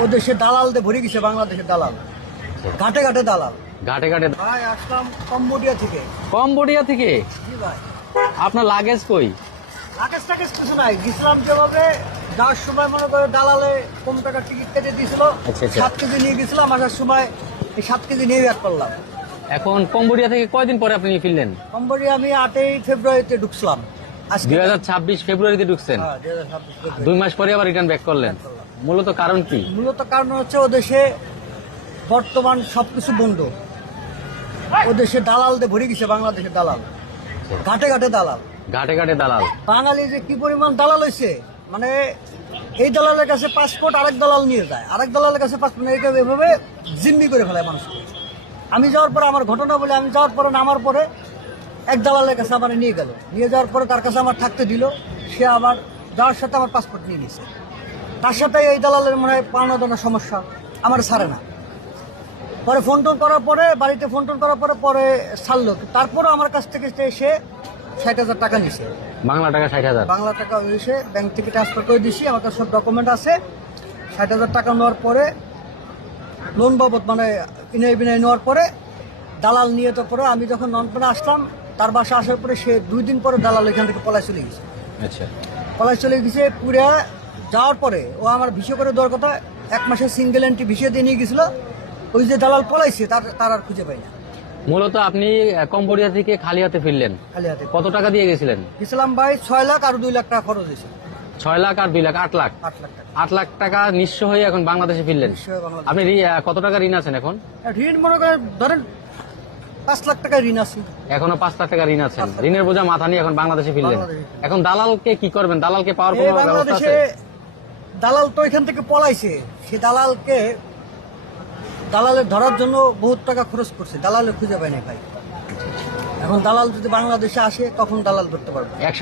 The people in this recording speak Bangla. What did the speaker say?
ও দেশে দালালদের ভরে গেছে, বাংলাদেশের দালাল, ঘাটে ঘাটে দালাল। ঘাটে ঘাটে। ভাই আসলাম কম্বোডিয়া থেকে। কম্বোডিয়া থেকে? জি ভাই। আপনার লাগেজ কই? লাগেজ টাগেজ কিছু নাই, গেছিলাম যেভাবে যাওয়ার সময় মনে করে দালালে কম টাকার টিকিট কেটে দিয়েছিল। আচ্ছা, আচ্ছা। 7 কেজি নিয়ে গেছিলাম, আসার সময় এই 7 কেজি নিয়ে ব্যাক করলাম। এখন কম্বোডিয়া থেকে কয়দিন পরে আপনি ফিরলেন? কম্বোডিয়া আমি 8ই ফেব্রুয়ারিতে ঢুকছিলাম। আজকে 2026 ফেব্রুয়ারিতে ঢুকছেন? হ্যাঁ, 2026 ফেব্রুয়ারি। 2 মাস পরে আবার রিটার্ন ব্যাক করলেন। Back করলাম। মূলত কারণ কি? মূলত কারণ হচ্ছে ও দেশে বর্তমান সবকিছু বন্ধ। ও দেশে দালালদের ভরে গেছে, বাংলাদেশের দালাল, ঘাটে ঘাটে দালাল। ঘাটে ঘাটে দালাল। বাঙালি যে কি পরিমাণ দালাল হয়েছে, মানে এই দালালের কাছে পাসপোর্ট আরেক দালাল নিয়ে যায়, আরেক দালালের কাছে পাসপোর্ট, এটা এভাবে জিম্মি করে ফেলায় মানুষকে। আমি যাওয়ার পরে আমার ঘটনা বলে, আমি যাওয়ার পরে নামার পরে এক দালালের কাছে আমার নিয়ে গেল, নিয়ে যাওয়ার পরে তার কাছে আমার থাকতে দিল, সে আবার যাওয়ার সাথে আমার পাসপোর্ট নিয়ে নিয়েছে। তার সাথে এই দালালের মনে হয় পাওনা দানা সমস্যা, আমার ছাড়ে না। পরে ফোন টোন করার পরে, বাড়িতে ফোন টোন করার পরে পরে ছাড়লো, তারপরে আমার কাছ থেকে সে 60,000 টাকা নিছে। বাংলা টাকা 60,000? বাংলা টাকা হয়েছে, ব্যাংক থেকে ট্রান্সফার করে দিছি, আমার কাছে সব ডকুমেন্ট আছে। 60,000 টাকা নেওয়ার পরে লোন বাবদ মানে ইনাই বিনাই নেওয়ার পরে দালাল নিয়ে, তো পরে আমি যখন ননপেনে আসলাম, তার বাসা আসার পরে সে 2 দিন পরে দালাল এখান থেকে পলায় চলে গেছে। আচ্ছা। পলায় চলে গেছে পুরা। যাওয়ার পরে ও আমার ভিসা করে দেওয়ার কথা, 1 মাসের সিঙ্গেল এন্ট্রি ভিসা দিয়ে নিয়ে গেছিল। ওই যে দালাল পলাইছে তার আর খুঁজে পাই না। মূলত আপনি কম্বোডিয়া থেকে খালি হাতে ফিরলেন? খালি হাতে কত টাকা দিয়ে গেছিলেন? গেছিলাম ভাই 6 লাখ আর 2 লাখ টাকা খরচ হয়েছে। 6 লাখ আর 2 লাখ, 8 লাখ। 8 লাখ টাকা 8 লাখ টাকা নিঃস্ব হয়ে এখন বাংলাদেশে ফিরলেন। নিশ্চয়ই বাংলাদেশ। আপনি কত টাকা ঋণ আছেন এখন? ঋণ মনে করেন ধরেন 5 লাখ টাকা ঋণ আছে। এখনো 5 লাখ টাকা ঋণ আছেন। 5 লাখ। ঋণের বোঝা মাথা নিয়ে এখন বাংলাদেশে ফিরলেন। বাংলাদেশে। এখন দালালকে কি করবেন? দালালকে পাওয়ার এই কোনো ব্যবস্থা বাংলাদেশে আছে? দালাল তো এখান থেকে পলাইছে, সে দালালের ধরার জন্য বহুত টাকা খরচ করছে, দালালের খুঁজে পায় না ভাই। এখন দালাল যদি বাংলাদেশে আসে, তখন দালাল ধরতে পারবে। একসাথে